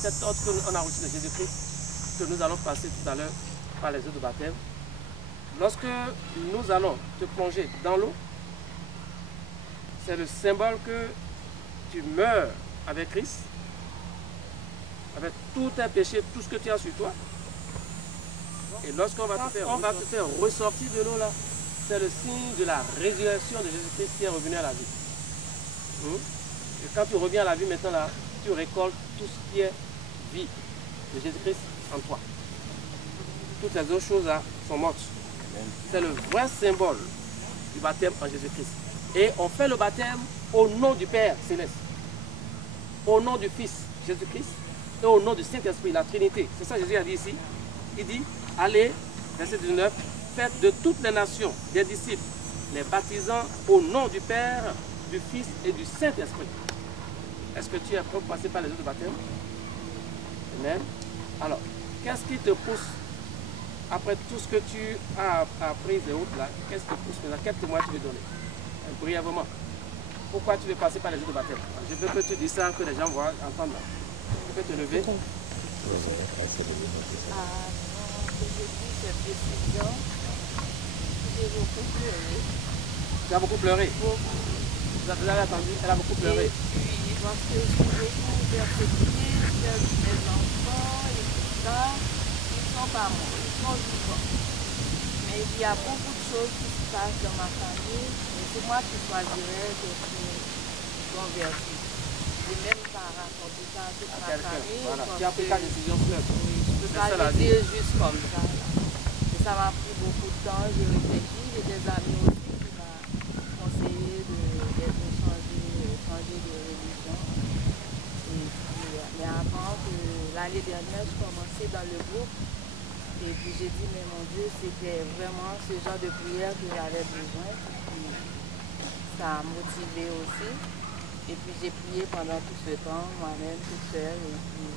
Cet ordre qu'on a reçu de Jésus-Christ, que nous allons passer tout à l'heure par les eaux de baptême. Lorsque nous allons te plonger dans l'eau, c'est le symbole que tu meurs avec Christ, avec tous tes péchés, tout ce que tu as sur toi. Et lorsqu'on va te faire ressortir de l'eau là, c'est le signe de la résurrection de Jésus-Christ qui est revenu à la vie. Et quand tu reviens à la vie maintenant là, tu récoltes tout ce qui est vie de Jésus-Christ en toi. Toutes les autres choses là sont mortes. C'est le vrai symbole du baptême en Jésus-Christ. Et on fait le baptême au nom du Père Céleste, au nom du Fils Jésus-Christ et au nom du Saint-Esprit, la Trinité. C'est ça que Jésus a dit ici. Il dit, allez, verset 19, faites de toutes les nations des disciples, les baptisant au nom du Père, du Fils et du Saint-Esprit. Est-ce que tu es prêt pour passer par les eaux de baptême? Amen. Alors, qu'est-ce qui te pousse, après tout ce que tu as appris des autres là, qu'est-ce qui te pousse maintenant? Quel témoin tu veux donner? Brièvement. Pourquoi tu veux passer par les eaux de baptême? Je veux que tu dises ça, que les gens voient, entendent. Tu peux te lever. Quand j'ai pris cette décision, j'ai beaucoup pleuré. Tu as beaucoup pleuré? Beaucoup. Vous avez attendu, elle a beaucoup pleuré. Et puis, parce que je suis beaucoup persécutée, mes enfants et tout ça, ils ne sont pas morts, ils sont vivants. Mais il y a beaucoup de choses qui se passent dans ma famille, et c'est moi qui choisirais de me convertir. Je n'ai même pas raconté ça à toute ma famille. Voilà. Tu as pris ta décision seule. Oui, je ne peux pas le dire juste comme ça. Là. Et ça m'a pris beaucoup de temps, j'ai réfléchi, j'ai des amis aussi qui m'ont conseillé d'être changer de religion. Et puis, mais avant que l'année dernière, je commençais dans le groupe. Et puis j'ai dit, mais mon Dieu, c'était vraiment ce genre de prière que j'avais besoin. Puis, ça a motivé aussi. Et puis j'ai prié pendant tout ce temps, moi-même, toute seule. Et puis,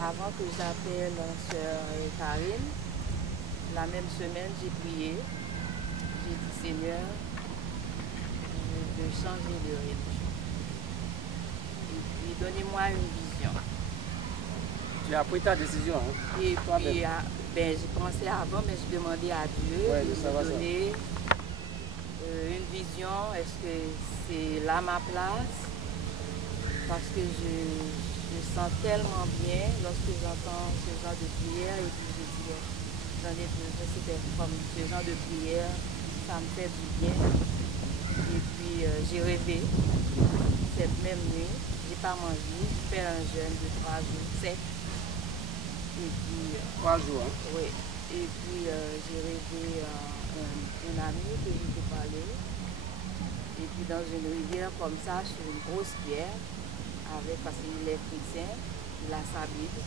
avant que j'appelle sœur Karine, la même semaine, j'ai prié. J'ai dit, Seigneur, je veux changer de religion. Et puis, donnez-moi une vision. Tu as pris ta décision. Hein? Et puis, j'ai commencé avant, mais je demandais à Dieu de me donner une vision. Est-ce que c'est là ma place? Parce que je sens tellement bien lorsque j'entends ce genre de prière. Et puis, je dis, j'en ai besoin, c'était comme ce genre de prière, ça me fait du bien. Et puis, j'ai rêvé cette même nuit. Je n'ai pas mangé, j'ai fait un jeûne de 3 jours sec. Et puis, 3 jours. Hein? Oui. Et puis, j'ai rêvé un ami que je t'ai parlé. Et puis, dans une rivière comme ça, sur une grosse pierre, parce qu'il est chrétien, il a sa Bible.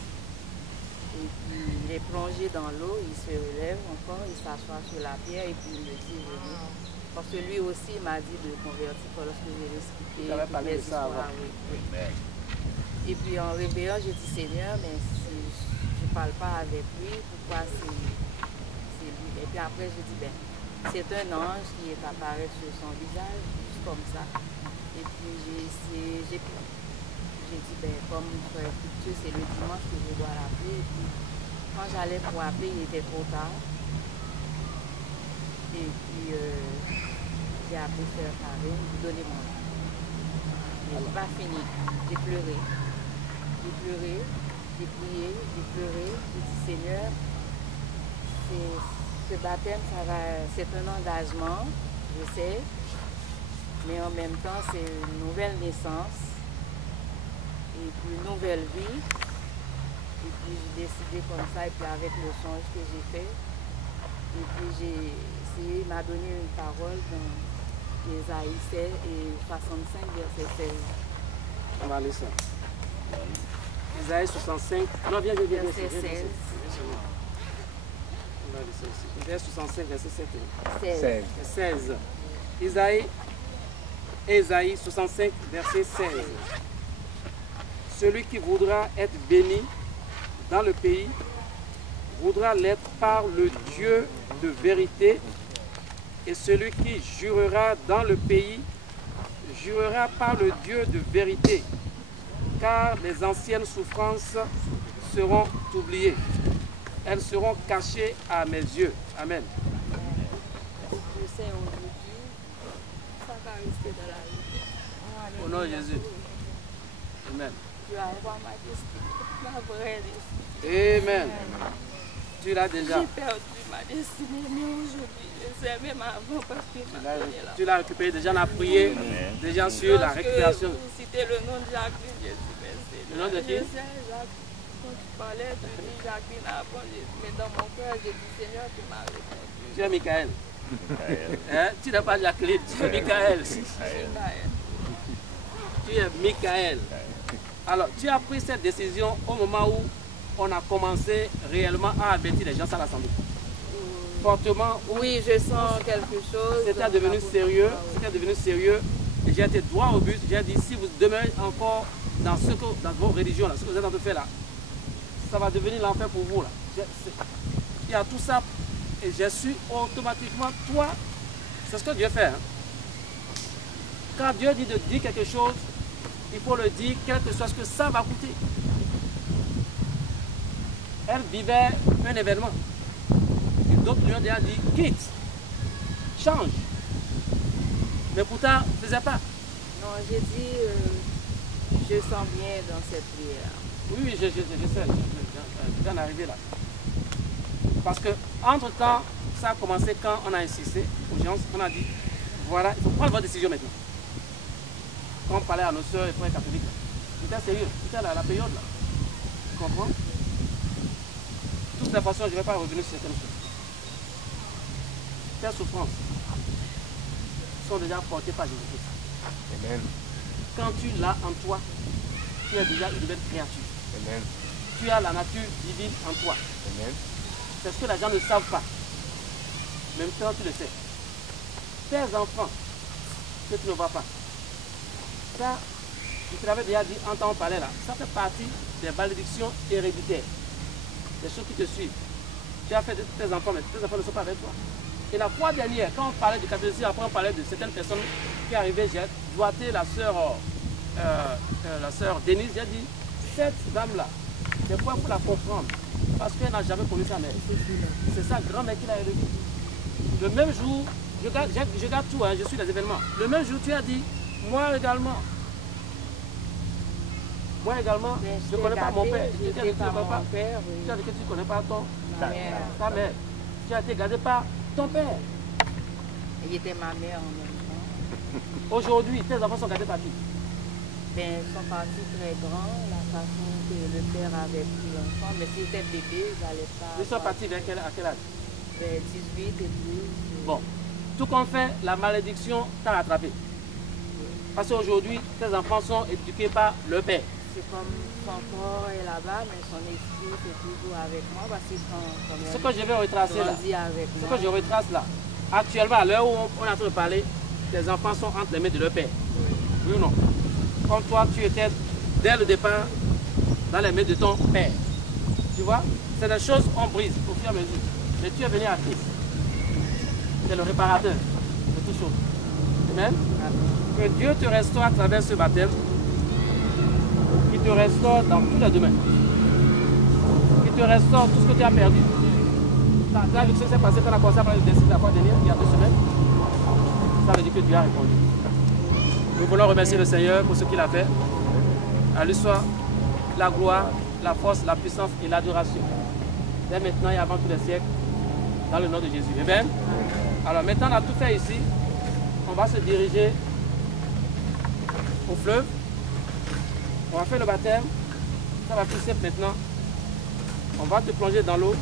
Et puis, il est plongé dans l'eau, il se relève encore, il s'assoit sur la pierre et puis il me dit, je veux. Parce que lui aussi m'a dit de convertir lorsque je l'ai expliqué. Tu avais parlé de ça avant. Oui. Et puis, en réveillant, j'ai dit, Seigneur, mais si je ne parle pas avec lui, pourquoi c'est lui? Et puis après, j'ai dit, c'est un ange qui est apparu sur son visage, juste comme ça. Et puis j'ai dit, comme frère Fructueux, c'est le dimanche que je dois l'appeler. Et puis quand j'allais pour appeler, il était trop tard. Et puis j'ai appelé Sœur Karine, lui donner mon nom. Mais je n'ai pas fini, j'ai pleuré. J'ai pleuré, j'ai prié, j'ai pleuré, j'ai dit Seigneur, ce baptême, c'est un engagement, je sais, mais en même temps, c'est une nouvelle naissance, et puis une nouvelle vie. Et puis j'ai décidé comme ça, et puis avec le songe que j'ai fait, et puis j'ai essayé, il m'a donné une parole dans Ésaïe 65, verset 16. On va aller ça. Ésaïe 65, non, viens, verset 16. Verset 65, verset 16. 16. Ésaïe 65, verset 16. Celui qui voudra être béni dans le pays voudra l'être par le Dieu de vérité, et celui qui jurera dans le pays jurera par le Dieu de vérité, car les anciennes souffrances seront oubliées. Elles seront cachées à mes yeux. Amen. Je sais aujourd'hui, ça va rester dans la vie. Au nom de Jésus. Amen. Tu vas avoir ma destinée, ma vraie destinée. Amen. Tu l'as déjà. J'ai perdu ma destinée, mais aujourd'hui, je sais même avant parce que Tu l'as récupéré. Déjà, on a prié déjà sur la récupération. Pour citer le nom de Jacqueline, je dis merci. Le nom de qui? Je sais, quand tu parlais, tu dis Jacqueline avant, mais dans mon cœur, j'ai dit Seigneur, tu m'as répondu. Tu es Michael. Hein? Tu n'es pas Jacqueline, tu es Michael. Tu es Michael. Alors, tu as pris cette décision au moment où on a commencé réellement à avertir les gens à l'Assemblée. Fortement. Oui, je sens quelque chose. C'était devenu sérieux. C'était devenu sérieux. Et j'ai été droit au but. J'ai dit, si vous demeurez encore dans vos religions, là, ce que vous êtes en train de faire là, ça va devenir l'enfer pour vous. Là. Il y a tout ça. Et j'ai su automatiquement, toi, c'est ce que Dieu fait. Hein. Quand Dieu dit de dire quelque chose, il faut le dire, quel que soit ce que ça va coûter. Elle vivait un événement. Et d'autres lui ont déjà dit, quitte, change. Mais pourtant, ne faisait pas. Non, j'ai dit, je sens bien dans cette prière. Oui, je sais, je viens d'arriver là. Parce que, entre-temps, ça a commencé quand on a insisté aux gens, on a dit, voilà, il faut prendre votre décision maintenant. Quand on parlait à nos soeurs et frères catholiques, c'était sérieux, c'était la période là. Tu comprends? De toute façon, je ne vais pas revenir sur certaines choses. Tes souffrances sont déjà portées par Jésus-Christ. Amen. Quand tu l'as en toi, tu es déjà une nouvelle créature. Amen. Tu as la nature divine en toi. Amen. C'est ce que les gens ne savent pas. Même quand tu le sais. Tes enfants, que tu ne vois pas. Ça, je te l'avais déjà dit en temps où on parlait là, ça fait partie des malédictions héréditaires. Des choses qui te suivent. Tu as fait de tes enfants, mais tes enfants ne sont pas avec toi. Et la fois dernière, quand on parlait du catholicisme, après on parlait de certaines personnes qui arrivaient, j'ai doigté la sœur Denise, j'ai dit, cette dame-là, des fois il faut la comprendre, parce qu'elle n'a jamais connu sa mère. C'est sa grand-mère qui l'a élevée. Le même jour, je garde tout, hein, je suis les événements. Le même jour, tu as dit, moi également, je ne connais pas mon père. Tu as dit que tu ne connais pas, tu as dit que tu ne connais pas ta mère. Tu as été gardé par ton père. Il était ma mère en même temps. Aujourd'hui, tes enfants sont gardés par qui? Ben, ils sont partis très grands, la façon que le père avait pris l'enfant. Mais s'ils étaient bébés, ils n'allaient pas. Ils sont partis vers à quel âge? Ben, 18 et plus. Bon, tout compte fait, la malédiction t'a rattrapé. Parce qu'aujourd'hui, tes enfants sont éduqués par leur père. C'est comme son corps est là-bas, mais son esprit c'est toujours avec moi parce qu'ils sont quand même. Ce que je vais retracer là, avec ce moi. que je retrace là, actuellement, à l'heure où on est en train de parler, tes enfants sont entre les mains de leur père. Oui ou non? Comme toi, tu étais dès le départ dans les mains de ton père. Tu vois? C'est des choses qu'on brise au fur et à mesure. Mais tu es venu à Christ. C'est le réparateur de toutes choses. Amen. Que Dieu te restaure à travers ce baptême. Qu'il te restaure dans tous les domaines. Qu'il te restaure tout ce que tu as perdu. Tu as vu ce qui s'est passé quand on a commencé à parler de décès la fois dernière, il y a 2 semaines. Ça veut dire que Dieu a répondu. Nous voulons remercier le Seigneur pour ce qu'il a fait. À lui soit la gloire, la force, la puissance et l'adoration. Dès maintenant et avant tous les siècles, dans le nom de Jésus. Amen. Alors maintenant, on a tout fait ici. On va se diriger au fleuve. On va faire le baptême. Ça va plus simple maintenant. On va te plonger dans l'eau.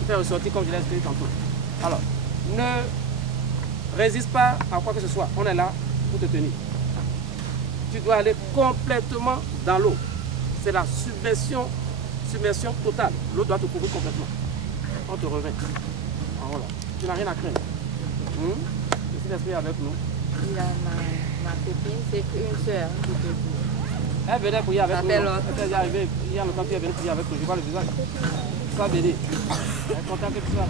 Te faire ressortir comme je l'ai expliqué tantôt. Alors, ne résiste pas à quoi que ce soit. On est là pour te tenir. Tu dois aller complètement dans l'eau. C'est la submersion totale. L'eau doit te couvrir complètement. On te revêt. Voilà. Tu n'as rien à craindre. Le Saint-Esprit est avec nous. Il y a ma copine, c'est une soeur qui te dit. Elle venait prier avec nous. Elle est arrivée, il y a longtemps qu'elle est venue prier avec nous. Je vois le visage. Ça veut dire. Elle est contente que tu sois là.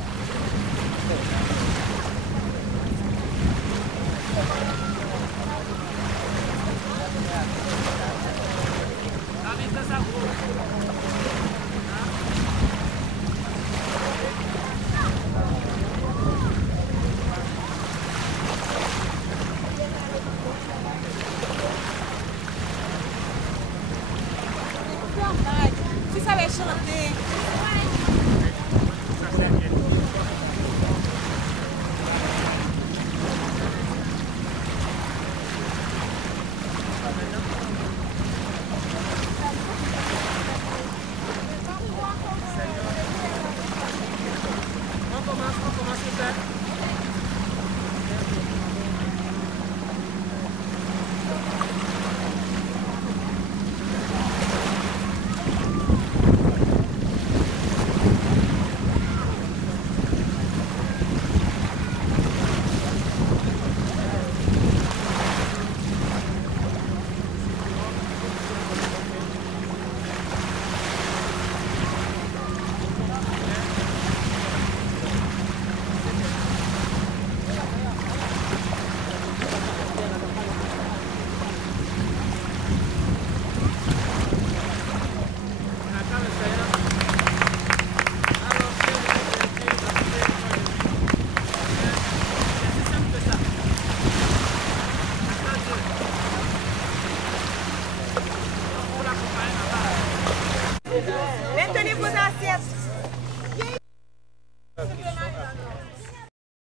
Si sabe chanter.